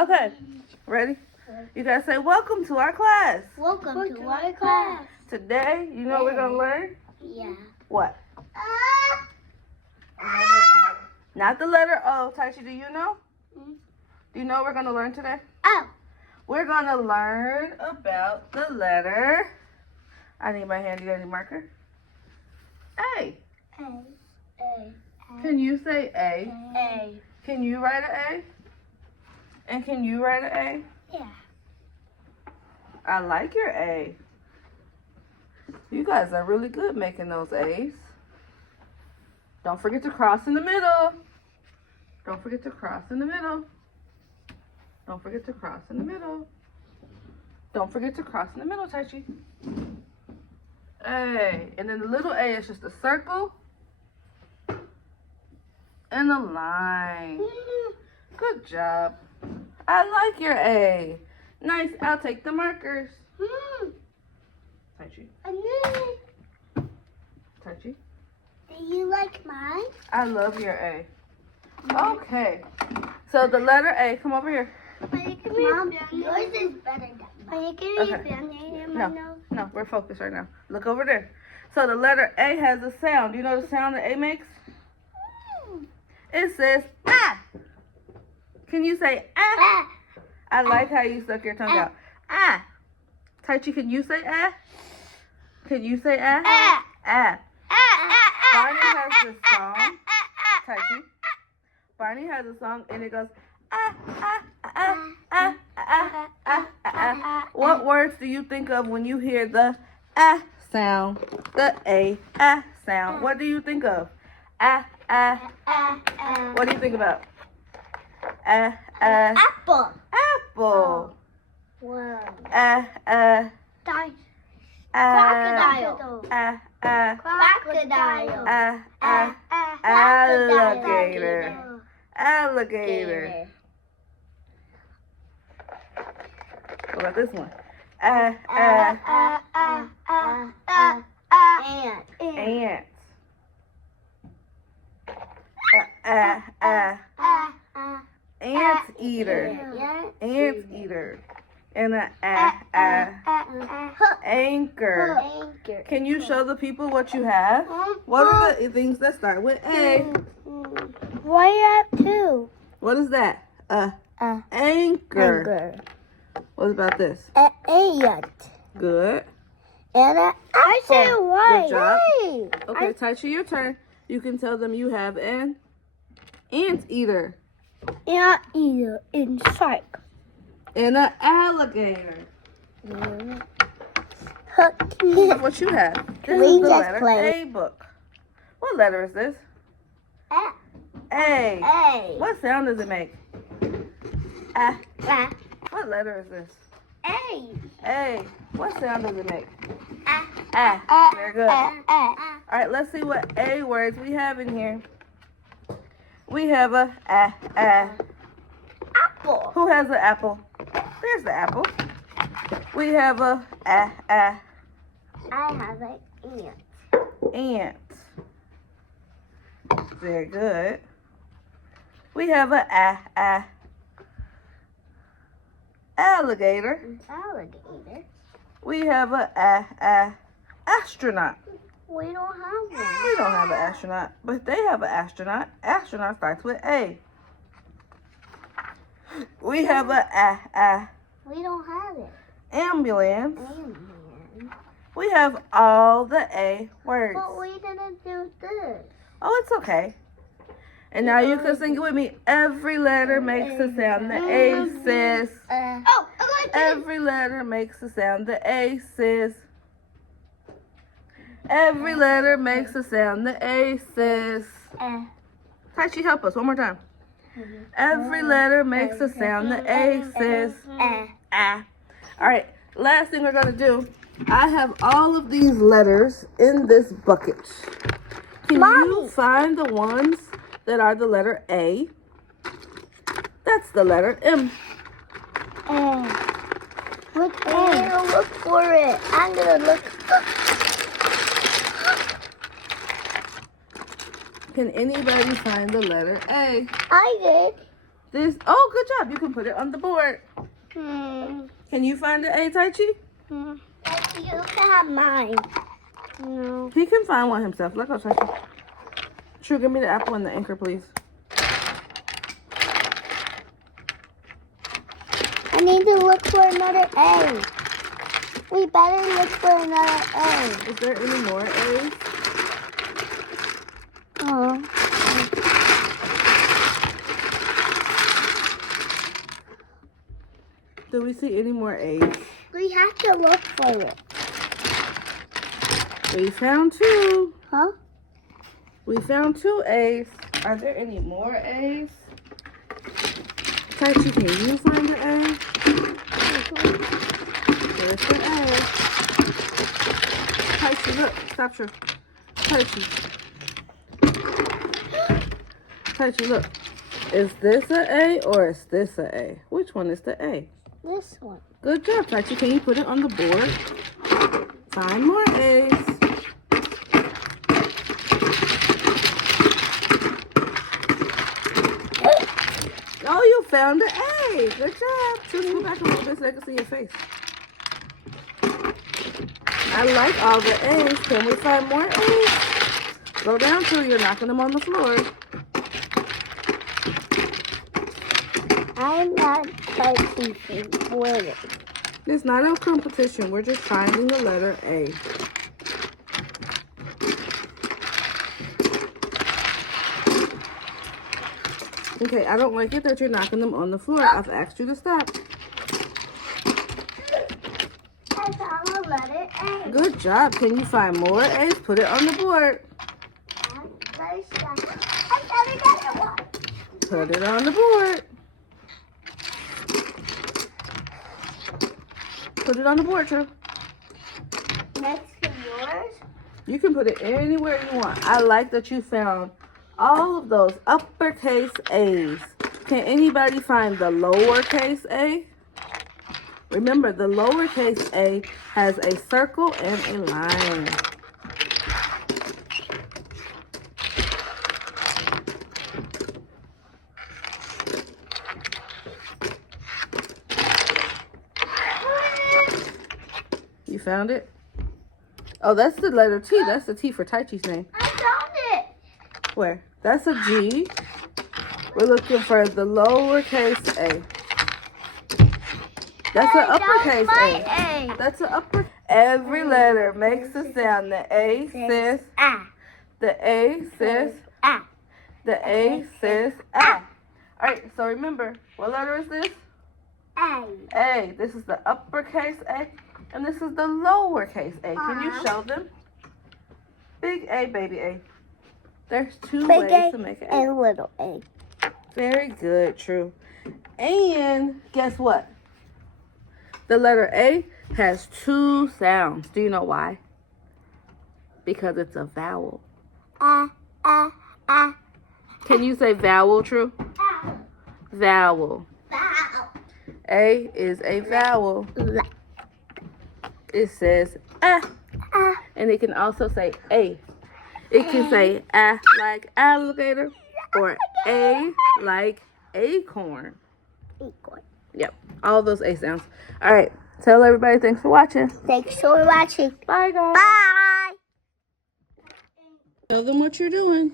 Okay, ready? You gotta say, welcome to our class. Welcome to our class. Today, you know what we're gonna learn? Yeah. What? Letter O. Not the letter O. Taichi, do you know? Hmm? Do you know what we're gonna learn today? Oh. We're gonna learn about the letter. I need my handy dandy marker. A. A. Can you say A? A. Can you write an A? And can you write an A? Yeah. I like your A. You guys are really good making those A's. Don't forget to cross in the middle. Don't forget to cross in the middle. Don't forget to cross in the middle. Don't forget to cross in the middle, Taichi. A. And then the little A is just a circle and a line. Good job. I like your A. Nice. I'll take the markers. Taichi. Taichi. Do you like mine? I love your A. Okay. So the letter A, come over here. Mom, yours is better than mine. Okay. No, we're focused right now. Look over there. So the letter A has a sound. Do you know the sound that A makes? It says ah. Can you say ah? I like how you stuck your tongue out. Ah. Taichi, can you say ah? Can you say ah? Ah. Barney has this song. Taichi. Barney has a song and it goes ah, ah, ah, ah, ah, ah, ah. What words do you think of when you hear the ah sound? The A ah sound. What do you think of? Ah, ah. What do you think about? Ah, ah. Apple. Apple. Wow. Ah, ah. Crocodile. Ah, ah. Crocodile. Ah, ah. Alligator. Alligator. What about this one? Ah, ah. Ant. Ant. Ah, ah. Ant eater. Ant eater. And a anchor. Can you show the people what you have? What are the things that start with A? Why you have two? What is that? Anchor. What about this? An ant. Good. And an apple. I said why? Good job. Okay, Taichi, your turn. You can tell them you have an ant eater. Ant eater in shark. And an alligator. Hook. Look what you have. This We is the just letter played. A book. What letter is this? A. A. What sound does it make? A. What letter is this? A. A. What sound does it make? A. Very good. All right, let's see what A words we have in here. We have a Apple. Who has an apple? There's the apple. We have a I have an ant. ant. Very good. We have a alligator. Alligator. We have a astronaut. We don't have one. We don't have an astronaut, but they have an astronaut. Astronaut starts with A. We have a We don't have it. ambulance. Alien. We have all the A words. But we didn't do this. Oh, it's okay. And now you can sing it with me. Every letter makes a sound. The A says. I like Every letter makes a sound. The A says. Every letter makes a sound. The A says. Taichi, help us one more time. Every letter makes a sound. The A says. Ah. All right. Last thing we're gonna do. I have all of these letters in this bucket. Can you find the ones that are the letter A? That's the letter M. I'm gonna look for it. I'm gonna look. Can anybody find the letter A? I did. This, oh, good job. You can put it on the board. Can you find the A, Tai Chi? You can have mine. No. He can find one himself. Let go, Tai Chi. True, give me the apple and the anchor, please. I need to look for another A. We better look for another A. Is there any more A's? Oh. Do we see any more A's? We have to look for it. We found 2. Huh? We found 2 A's. Are there any more A's? Tai Chi, can you find the A? There's the A. Tai Chi, look. Stop, True. Tai Chi. Tai Chi, look. Is this a A or is this a A? Which one is the A? This one. Good job, Tai Chi. Can you put it on the board? Find more A's. Oh, you found the A. Good job. Just go back a little bit so I can see your face. I like all the A's. Can we find more A's? Go down till you're knocking them on the floor. I'm not fighting for it. It's not a competition. We're just finding the letter A. Okay, I don't like it that you're knocking them on the floor. I've asked you to stop. I found a letter A. Good job. Can you find more A's? Put it on the board. I found another one. Put it on the board. Put it on the board, True. Next to yours. You can put it anywhere you want. I like that you found all of those uppercase A's. Can anybody find the lowercase A? Remember, the lowercase A has a circle and a line. You found it? Oh, that's the letter T. That's the T for Tai Chi's name. I found it. Where? That's a G. We're looking for the lowercase A. That's an uppercase A. That's an upper. Every letter makes a sound. The A says Ah. The A says Ah. The A says ah. All right. So remember, what letter is this? A. A. This is the uppercase A, and this is the lowercase A. Can you show them? Big A, baby A. There's 2 Big ways A to make an A. and little A. Very good, True. And guess what? The letter A has 2 sounds. Do you know why? Because it's a vowel. Ah. Can you say vowel, True? Ah. Vowel. Bow. A is a vowel. It says ah. Ah. And it can also say A. It can say A like alligator or A like acorn. Acorn. Yep, all those A sounds. All right, tell everybody thanks for watching. Thanks for watching. Bye, guys. Bye. Tell them what you're doing.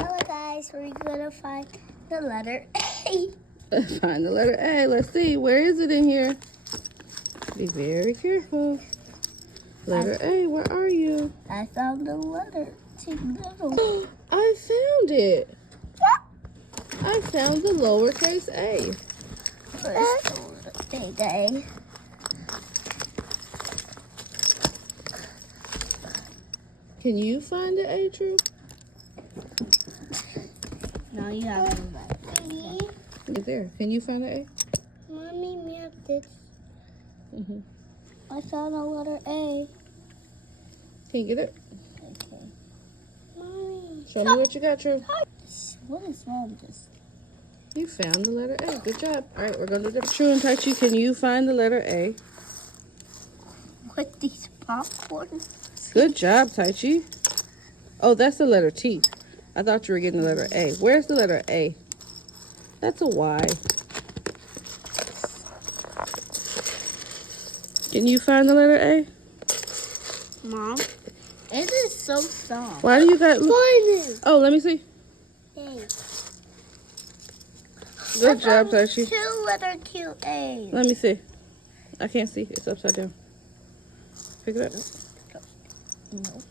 Hello guys, we're gonna find the letter A. Let's find the letter A. Let's see, where is it in here? Be very careful. Letter A, where are you? I found the letter. Too little. I found it. I found the lowercase A. First, big A. Can you find the A, True? No, you have to let Right there. Can you find the A? Mommy, me have this. I found a letter A. Can you get it? Okay. Mommy. Show me what you got, True. What is wrong with this? You found the letter A. Good job. All right, we're going to do True and Tai Chi. Can you find the letter A? With these popcorn? Good job, Tai Chi. Oh, that's the letter T. I thought you were getting the letter A. Where's the letter A? That's a Y. Can you find the letter A? Mom, it is so soft. Why do you got... Oh, let me see. A. Good job, Tachi. 2 letter Q A. Let me see. I can't see. It's upside down. Pick it up. No.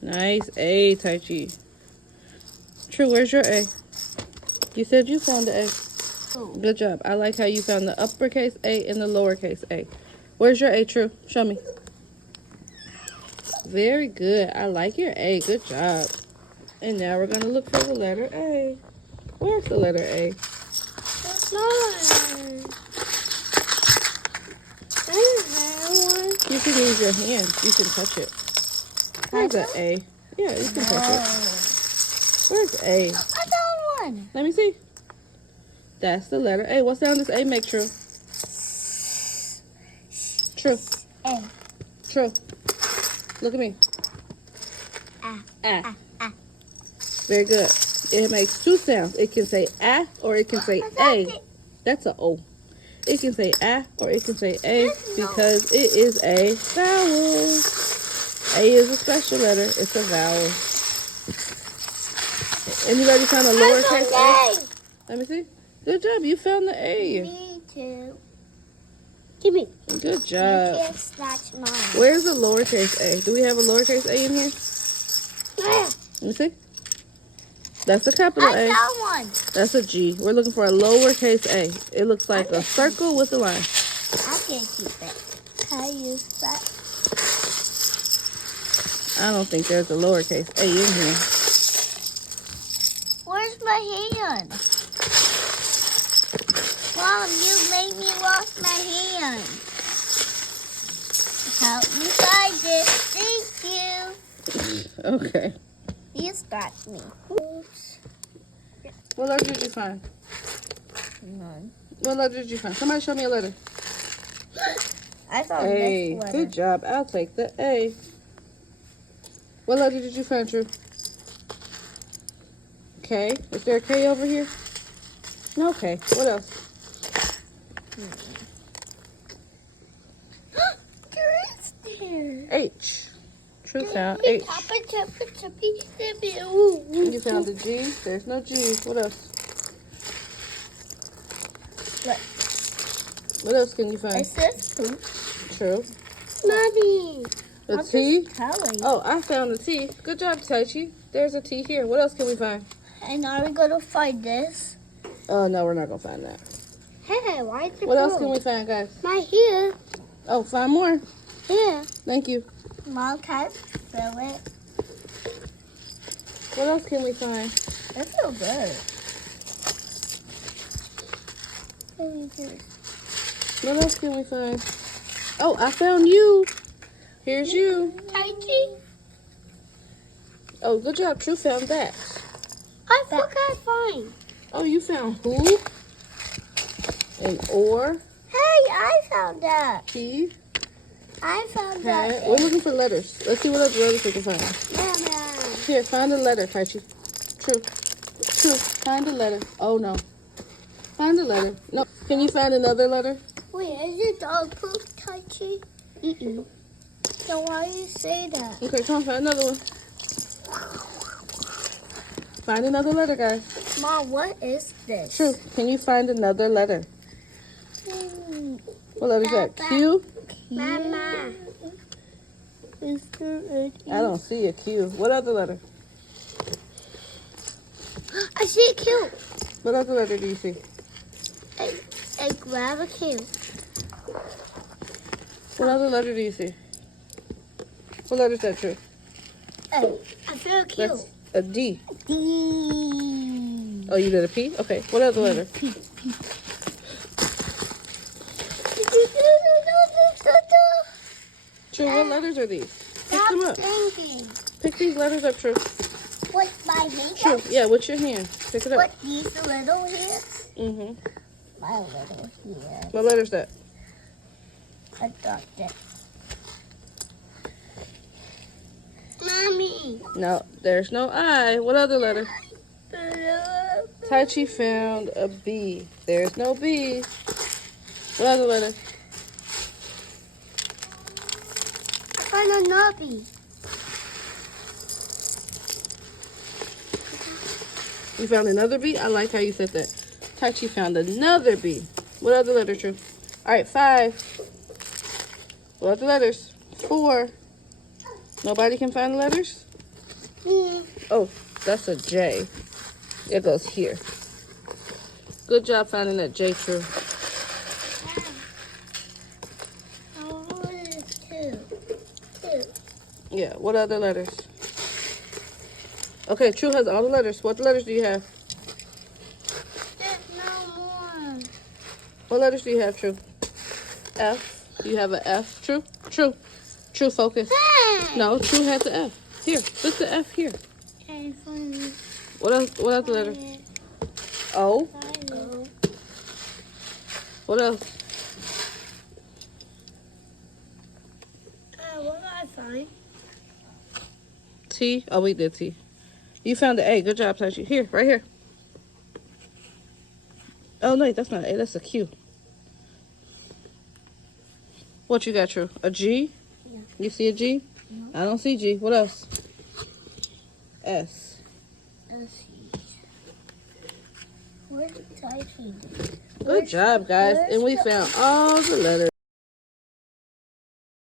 Nice. A, Taichi. True, where's your A? You said you found the A. Oh. Good job. I like how you found the uppercase A and the lowercase A. Where's your A, True? Show me. Very good. I like your A. Good job. And now we're going to look for the letter A. Where's the letter A? It's not. I don't have one. You can use your hand. You can touch it. Where's the A? Yeah, you can touch it. Where's A? I found one. Let me see. That's the letter A. What sound does A make, True? True. A. True. Look at me. Ah. Very good. It makes 2 sounds. It can say ah or it can say A. That's a O. It can say ah or it can say A because it is a vowel. A is a special letter. It's a vowel. Anybody found a lowercase A? Let me see. Good job. You found the A. Me too. Give me. Good job. Yes, that's mine. Where's the lowercase A? Do we have a lowercase A in here? Let me see. That's a capital A. I found one. That's a G. We're looking for a lowercase A. It looks like a circle with a line. I can't keep it. Can I use that? I don't think there's a lowercase A in here. Where's my hand? Mom, you made me wash my hand. Help me find it. Thank you. Okay. You scratched me. Oops. What letter did you find? None. What letter did you find? Somebody show me a letter. I found A. this letter. Good job. I'll take the A. What letter did you find, True? K. Is there a K over here? No K. What else? There is there. H. True found H. You found the G. There's no G. What else? What? What else can you It find? says poop. True. Mommy. The I'm T. just telling. Oh, I found the T. Good job, Taichi. There's a T here. What else can we find? And are we going to find this? Oh, no, we're not going to find that. Hey, why is it What else can we find, guys? My here. Oh, find more. Here. Thank you. Mom, can I fill it? What else can we find? It feels good. What else can we find? Oh, I found you. Here's you. Taichi. Oh, good job. True found that. I forgot find. Oh, you found who? And or. Hey, I found that. P. I found Okay. that. We're looking for letters. Let's see what other letters we can find. Mama. Here, find a letter, Taichi. True. True. Find a letter. Oh, no. Find a letter. No. Can you find another letter? Wait, is it dog poop, Taichi? Mm-mm. So why you say that? Okay, come on, find another one. Find another letter, guys. Mom, what is this? True. Can you find another letter? What letter is that? Q? Mama. Is there an E? I don't see a Q. What other letter? I see a Q. What other letter do you see? I grab a Q. What other letter do you see? What letter is that, True? Oh, I feel a Q. That's a D. D. Oh, you did a P? Okay. What other letter? P. True, what letters are these? Pick them Stop up. thinking. Pick these letters up, True. What, my makeup? True. Yeah, with your hand. Pick it up. What, these little here? Mm-hmm. My little here. What letter's that? I got this. Mommy. No, there's no I. What other letter? Taichi found a B. There's no B. What other letter? I found another B. You found another B? I like how you said that. Taichi found another B. What other letter, True? All right, 5. What other letters? 4. Nobody can find the letters? Oh, that's a J. It goes here. Good job finding that J, True. Two. Yeah, what other letters? Okay, True has all the letters. What letters do you have? There's no more. What letters do you have, True? F. You have an F, True? True. True, focus. Hey! No, True has the F. Here, put the F here. Okay, fine. What else? What other letter? O. O. What else? What did I find? T. Oh, we did T. You found the A. Good job, Taichi. Here, right here. Oh, no, that's not A. That's a Q. What you got, True? A G? Yeah. You see a G? No. I don't see G. What else? S. Where's the typing? Good job, guys. And we found all the letters.